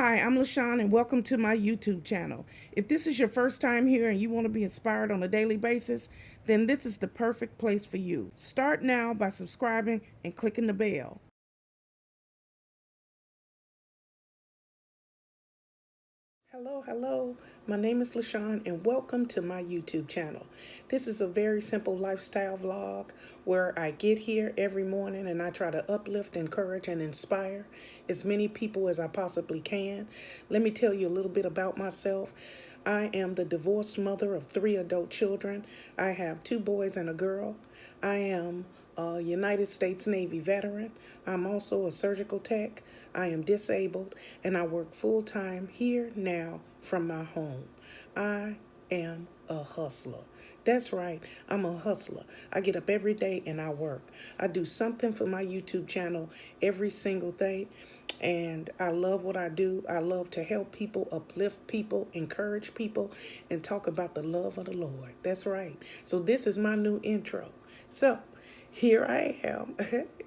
Hi, I'm LaShawn and welcome to my YouTube channel. If this is your first time here and you want to be inspired on a daily basis, then this is the perfect place for you. Start now by subscribing and clicking the bell. Hello. My name is LaShawn and welcome to my YouTube channel. This is a very simple lifestyle vlog where I get here every morning and I try to uplift, encourage, and inspire as many people as I possibly can. Let me tell you a little bit about myself. I am the divorced mother of 3 adult children. I have 2 boys and a girl. I am a United States Navy veteran. I'm also a surgical tech. I am disabled and I work full-time here now from my home. I am a hustler. That's right, I'm a hustler. I get up every day and I work. I do something for my YouTube channel every single day. And I love what I do. I love to help people, uplift people, encourage people, and talk about the love of the Lord. That's right. So this is my new intro. So here I am.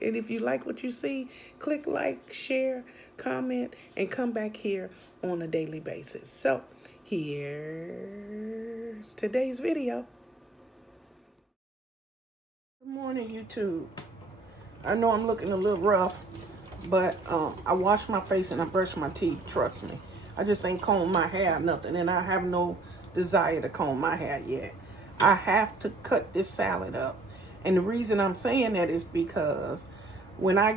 And if you like what you see, click like, share, comment, and come back here on a daily basis. So here's today's video. Good morning, YouTube. I know I'm looking a little rough, but I wash my face and I brush my teeth, trust me. I just ain't combed my hair or nothing, and I have no desire to comb my hair yet. I have to cut this salad up. And the reason I'm saying that is because when I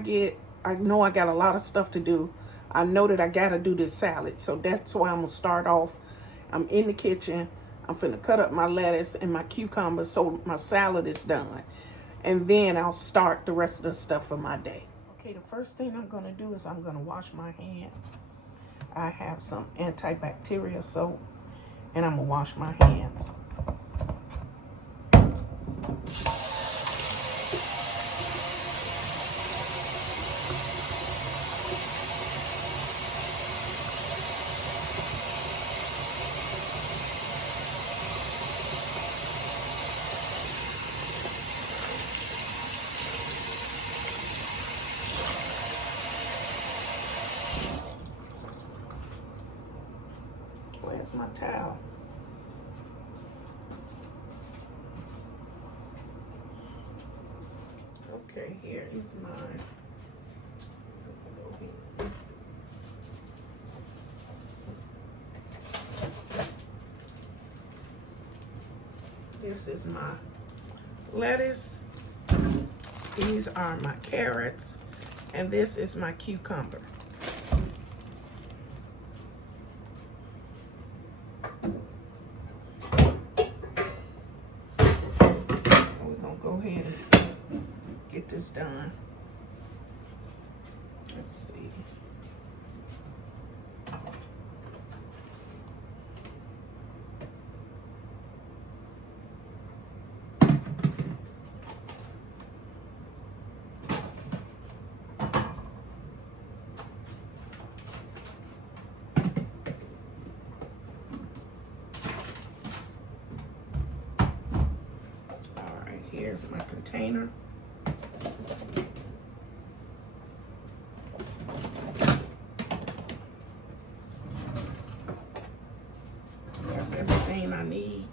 know I got a lot of stuff to do. I know that I gotta do this salad. So that's why I'm gonna start off. I'm in the kitchen. I'm finna cut up my lettuce and my cucumbers so my salad is done. And then I'll start the rest of the stuff for my day. Okay, the first thing I'm gonna do is I'm gonna wash my hands. I have some antibacterial soap and I'm gonna wash my hands. Where's my towel? Okay, here is mine. Go here. This is my lettuce. These are my carrots. And this is my cucumber. We're gonna go ahead and get this done. Let's see. All right, here's my container. That's everything I need.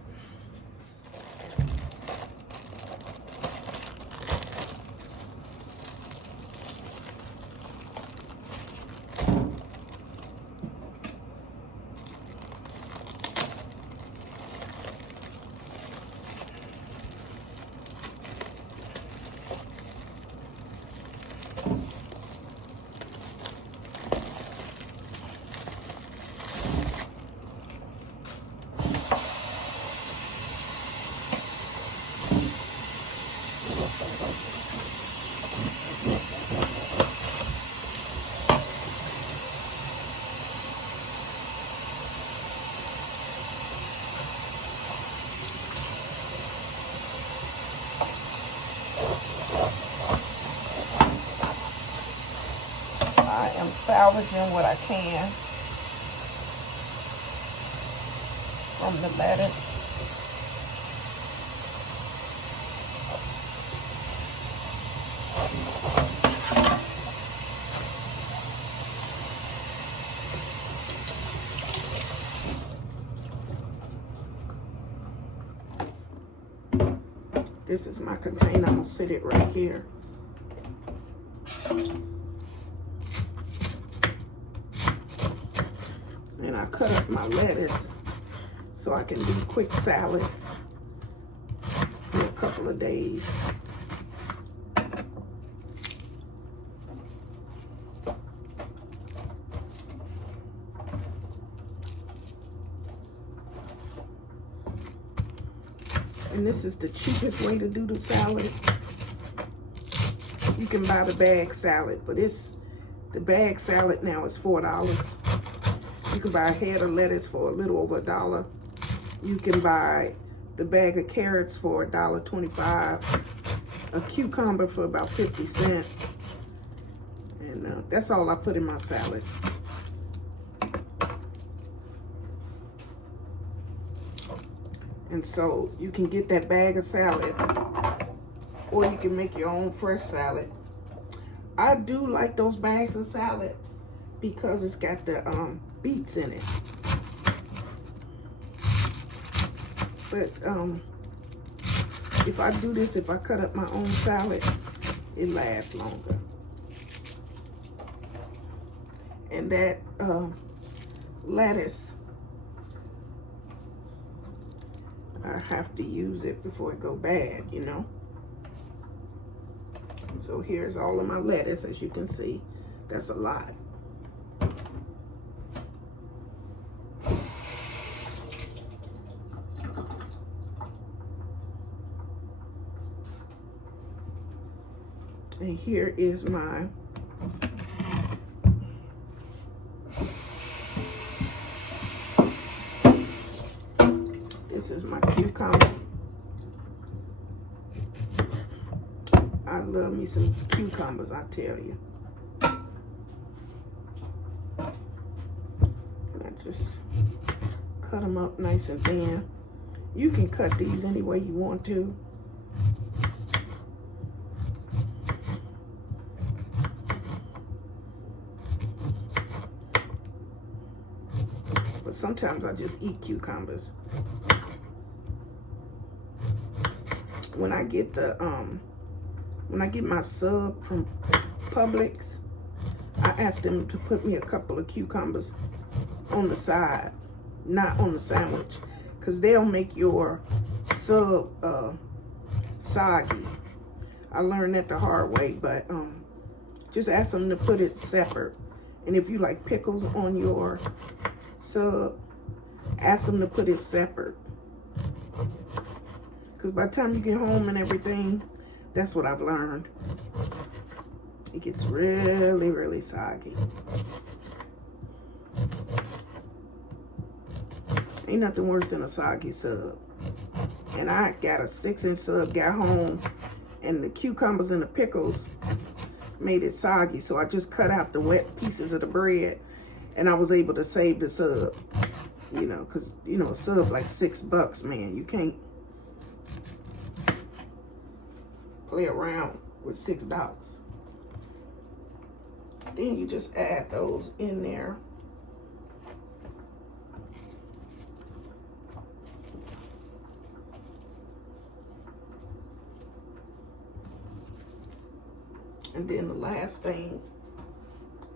I am salvaging what I can from the lettuce. This is my container. I'm gonna sit it right here. And I cut up my lettuce so I can do quick salads for a couple of days. And this is the cheapest way to do the salad. You can buy the bag salad, but the bag salad now is $4. You can buy a head of lettuce for a little over $1. You can buy the bag of carrots for $1.25, a cucumber for about 50 cents. And that's all I put in my salads. And so you can get that bag of salad, or you can make your own fresh salad. I do like those bags of salad because it's got the beets in it. But if I do this, if I cut up my own salad, it lasts longer. And that lettuce, I have to use it before it go bad, you know. So here's all of my lettuce, as you can see. That's a lot. And here is my this is my cucumber. I love me some cucumbers, I tell you. And I just cut them up nice and thin. You can cut these any way you want to. But sometimes I just eat cucumbers. When I get my sub from Publix, I ask them to put me a couple of cucumbers on the side, not on the sandwich, because they'll make your sub soggy. I learned that the hard way, but just ask them to put it separate. And if you like pickles on your sub, ask them to put it separate. Because by the time you get home and everything, that's what I've learned. It gets really, really soggy. Ain't nothing worse than a soggy sub. And I got a 6-inch sub, got home, and the cucumbers and the pickles made it soggy. So I just cut out the wet pieces of the bread, and I was able to save the sub. You know, because, you know, a sub like $6, man. You can't play around with $6. Then you just add those in there. And then the last thing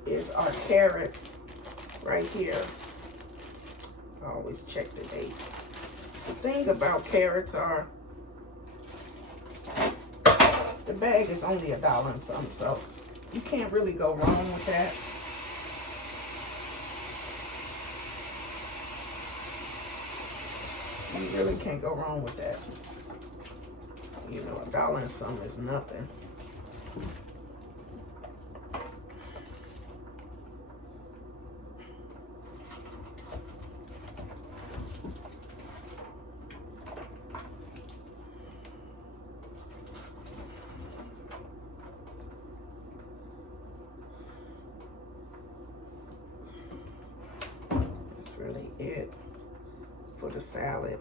is our carrots right here. I always check the date. The thing about carrots are, the bag is only $1 and something, so you can't really go wrong with that. You really can't go wrong with that. You know, $1 and something is nothing. Really it for the salad.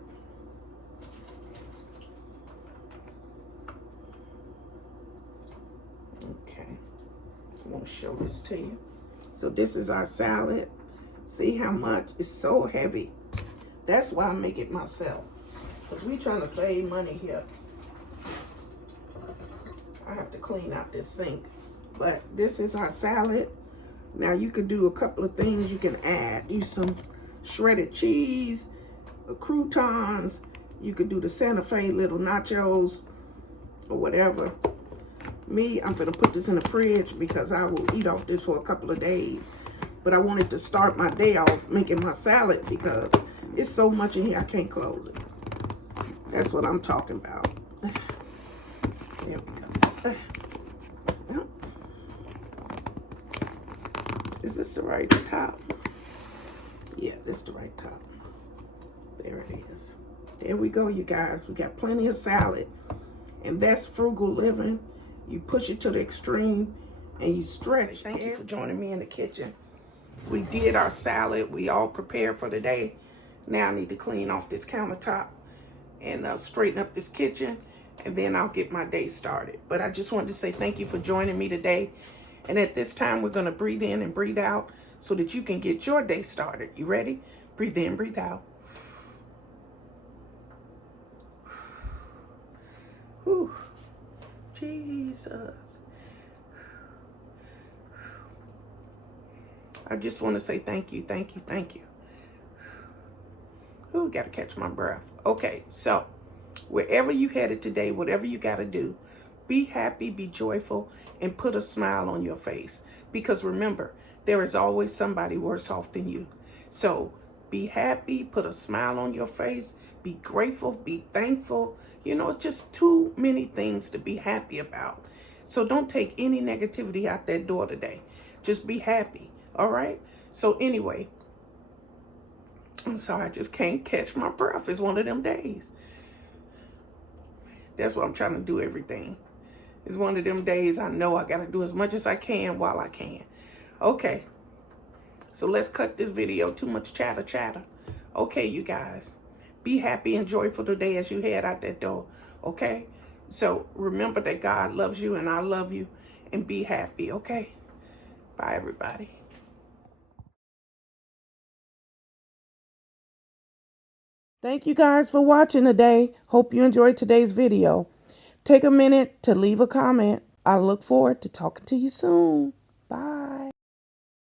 Okay, I want to show this to you. So this is our salad. See how much? It's so heavy. That's why I make it myself, because we're trying to save money here. I have to clean out this sink. But this is our salad. Now you could do a couple of things you can add. Use some shredded cheese, croutons. You could do the Santa Fe little nachos or whatever. Me, I'm gonna put this in the fridge because I will eat off this for a couple of days. But I wanted to start my day off making my salad because it's so much in here I can't close it. That's what I'm talking about. There we go. Yep. Is this the right top? Yeah, this is the right top. There it is. There we go, you guys. We got plenty of salad. And that's frugal living. You push it to the extreme and you stretch. Thank you for joining me in the kitchen. We did our salad. We all prepared for the day. Now I need to clean off this countertop and straighten up this kitchen, and then I'll get my day started. But I just wanted to say thank you for joining me today. And at this time, we're going to breathe in and breathe out so that you can get your day started. You ready? Breathe in, breathe out. Whew. Jesus. I just want to say thank you, thank you, thank you. Ooh, gotta catch my breath. Okay, so wherever you headed today, whatever you gotta do, be happy, be joyful, and put a smile on your face. Because remember, there is always somebody worse off than you. So be happy, put a smile on your face, be grateful, be thankful. You know, it's just too many things to be happy about. So don't take any negativity out that door today. Just be happy, all right? So anyway, I'm sorry, I just can't catch my breath. It's one of them days. That's what I'm trying to do everything. It's one of them days I know I got to do as much as I can while I can. Okay, so let's cut this video. Too much chatter. Okay, you guys. Be happy and joyful today as you head out that door, okay? So remember that God loves you and I love you, and be happy, okay? Bye, everybody. Thank you guys for watching today. Hope you enjoyed today's video. Take a minute to leave a comment. I look forward to talking to you soon. Bye.